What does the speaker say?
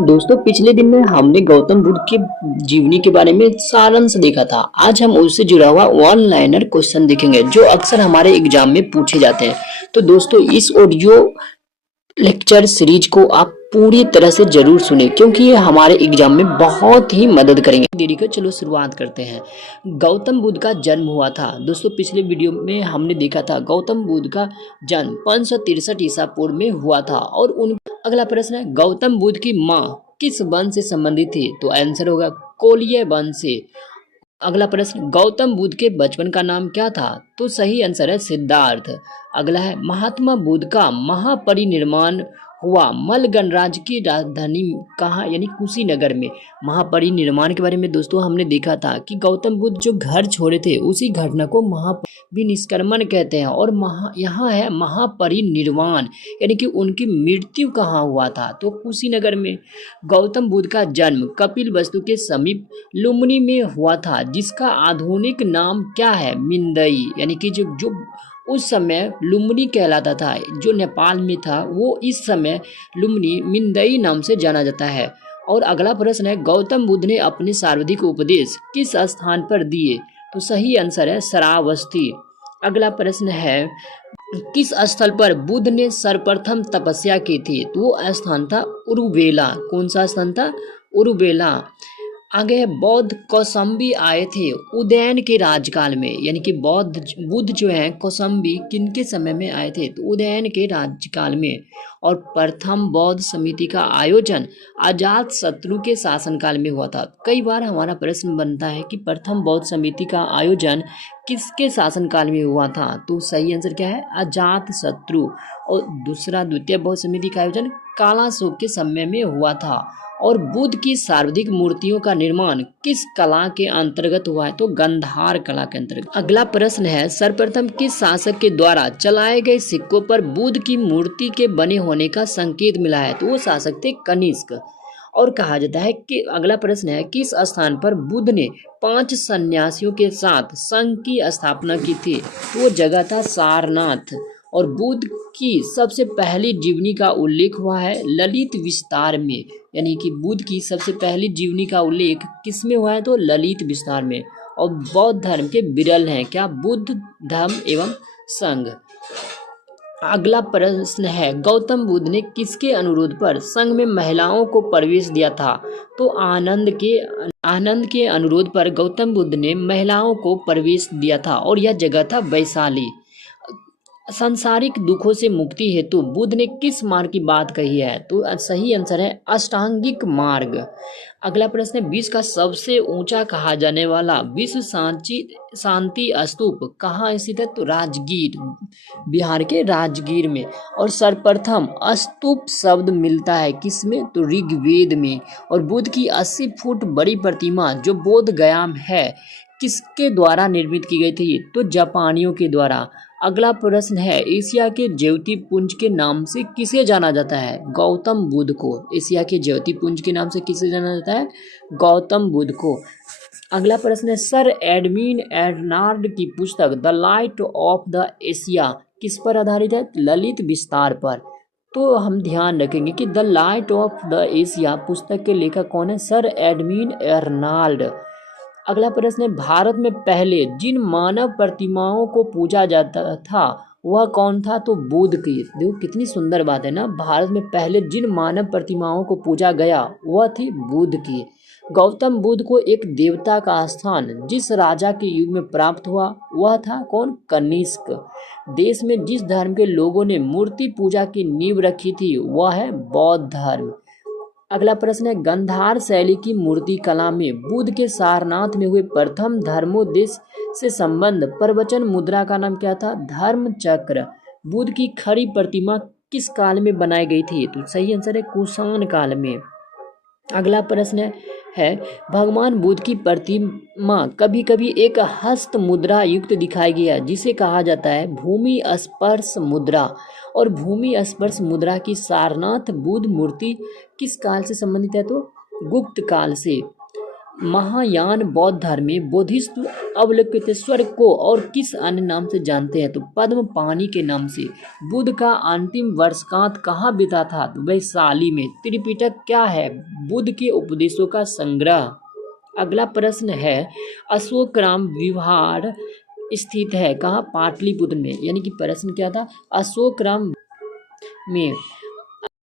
दोस्तों पिछले दिन में हमने गौतम बुद्ध की जीवनी के बारे में सारांश देखा था। आज हम उससे जुड़ा हुआ वन लाइनर क्वेश्चन देखेंगे जो अक्सर हमारे एग्जाम में पूछे जाते हैं। तो दोस्तों इस ऑडियो लेक्चर सीरीज को आप पूरी तरह से जरूर सुने क्योंकि ये हमारे एग्जाम में बहुत ही मदद करेंगे। देरी कर चलो शुरुआत करते हैं। गौतम बुद्ध का जन्म हुआ था। दोस्तों पिछले वीडियो में हमने देखा था गौतम बुद्ध का जन्म 563 ईसा पूर्व में हुआ था। और उन अगला प्रश्न है, गौतम बुद्ध की माँ किस वंश से संबंधित थी? तो आंसर होगा कोलिय वंश से। अगला प्रश्न, गौतम बुद्ध के बचपन का नाम क्या था? तो सही आंसर है सिद्धार्थ। अगला है, महात्मा बुद्ध का महापरिनिर्वाण हुआ मल गणराज्य की राजधानी कहाँ यानी कुशीनगर में। महापरिनिर्वाण के बारे में दोस्तों हमने देखा था कि गौतम बुद्ध जो घर छोड़े थे उसी घटना को महापरिनिष्क्रमण कहते हैं। और यहाँ है महापरिनिर्वाण यानी कि उनकी मृत्यु कहाँ हुआ था? तो कुशीनगर में। गौतम बुद्ध का जन्म कपिल वस्तु के समीप लुम्बिनी में हुआ था जिसका आधुनिक नाम क्या है? मिंदई यानी कि जो उस समय लुम्बिनी कहलाता था, जो नेपाल में था, वो इस समय लुम्बिनी मिंदई नाम से जाना जाता है। और अगला प्रश्न है, गौतम बुद्ध ने अपने सर्वाधिक उपदेश किस स्थान पर दिए? तो सही आंसर है श्रावस्ती। अगला प्रश्न है, किस स्थल पर बुद्ध ने सर्वप्रथम तपस्या की थी? तो वो स्थान था उरुवेला। कौन सा स्थान था? उरुवेला। आगे है, बौद्ध कौशाम्बी आए थे उदयन के राजकाल में, यानी कि बुद्ध जो है कौशाम्बी किनके समय में आए थे? तो उदयन के राज्यकाल में। और प्रथम बौद्ध समिति का आयोजन अजात शत्रु के शासनकाल में हुआ था। कई बार हमारा प्रश्न बनता है कि प्रथम बौद्ध समिति का आयोजन किसके शासनकाल में हुआ था? तो सही आंसर क्या है? अजात शत्रु। और दूसरा द्वितीय बौद्ध समिति का आयोजन कालाशोक के समय में हुआ था। और बुद्ध की सर्वाधिक मूर्तियों का निर्माण किस कला के अंतर्गत हुआ है? तो गंधार कला के अंतर्गत। अगला प्रश्न है, सर्वप्रथम किस शासक के द्वारा चलाए गए सिक्कों पर बुद्ध की मूर्ति के बने होने का संकेत मिला है? तो वो शासक थे कनिष्क। और कहा जाता है कि अगला प्रश्न है, किस स्थान पर बुद्ध ने 5 सन्यासियों के साथ संघ की स्थापना की थी? तो वो जगह था सारनाथ। और बुद्ध की सबसे पहली जीवनी का उल्लेख हुआ है ललित विस्तार में, यानी कि बुद्ध की सबसे पहली जीवनी का उल्लेख किस में हुआ है? तो ललित विस्तार में। और बौद्ध धर्म के विरल हैं क्या? बुद्ध धर्म एवं संघ। अगला प्रश्न है, गौतम बुद्ध ने किसके अनुरोध पर संघ में महिलाओं को प्रवेश दिया था? तो आनंद के अनुरोध पर गौतम बुद्ध ने महिलाओं को प्रवेश दिया था और यह जगह था वैशाली। सांसारिक दुखों से मुक्ति हेतु बुद्ध ने किस मार्ग की बात कही है? तो सही आंसर है अष्टांगिक मार्ग। अगला प्रश्न है, विश्व का सबसे ऊंचा कहा जाने वाला विश्व शांति स्तूप कहाँ स्थित है? तो राजगीर, बिहार के राजगीर में। और सर्वप्रथम स्तूप शब्द मिलता है किसमें? तो ऋग्वेद में। और बुद्ध की 80 फुट बड़ी प्रतिमा जो बोध गया में है किसके द्वारा निर्मित की गई थी? तो जापानियों के द्वारा। अगला प्रश्न है, एशिया के ज्योतिपुंज के नाम से किसे जाना जाता है? गौतम बुद्ध को। एशिया के ज्योतिपुंज के नाम से किसे जाना जाता है? गौतम बुद्ध को। अगला प्रश्न है, सर एडविन एर्नाल्ड की पुस्तक the light of the Asia किस पर आधारित है? ललित विस्तार पर। तो हम ध्यान रखेंगे कि the light of the Asia पुस्तक के लेखक कौन है? Sir Edwin Arnold. अगला प्रश्न है, भारत में पहले जिन मानव प्रतिमाओं को पूजा जाता था वह कौन था? तो बुद्ध की। देखो कितनी सुंदर बात है ना, भारत में पहले जिन मानव प्रतिमाओं को पूजा गया वह थी बुद्ध की। गौतम बुद्ध को एक देवता का स्थान जिस राजा के युग में प्राप्त हुआ वह था कौन? कनिष्क। देश में जिस धर्म के लोगों ने मूर्ति पूजा की नींव रखी थी वह है बौद्ध धर्म। अगला प्रश्न है, गंधार शैली की मूर्ति कला में बुद्ध के सारनाथ में हुए प्रथम धर्मोपदेश से संबंध प्रवचन मुद्रा का नाम क्या था? धर्म चक्र। बुद्ध की खड़ी प्रतिमा किस काल में बनाई गई थी? तो सही आंसर है कुषाण काल में। अगला प्रश्न है, भगवान बुद्ध की प्रतिमा कभी कभी एक हस्त मुद्रा युक्त दिखाई गई है जिसे कहा जाता है भूमि स्पर्श मुद्रा। और भूमि स्पर्श मुद्रा की सारनाथ बुद्ध मूर्ति किस काल से संबंधित है? तो गुप्त काल से। महायान बौद्ध धर्म में बोधिसत्व अवलोकितेश्वर को और किस अन्य नाम से जानते हैं? तो पद्म पानी के नाम से। बुद्ध का अंतिम वर्षकांत कहाँ बीता था? तो वैशाली में। त्रिपिटक क्या है? बुद्ध के उपदेशों का संग्रह। अगला प्रश्न है, अशोकराम विहार स्थित है कहाँ? पाटलिपुत्र में। यानी कि प्रश्न क्या था? अशोकराम में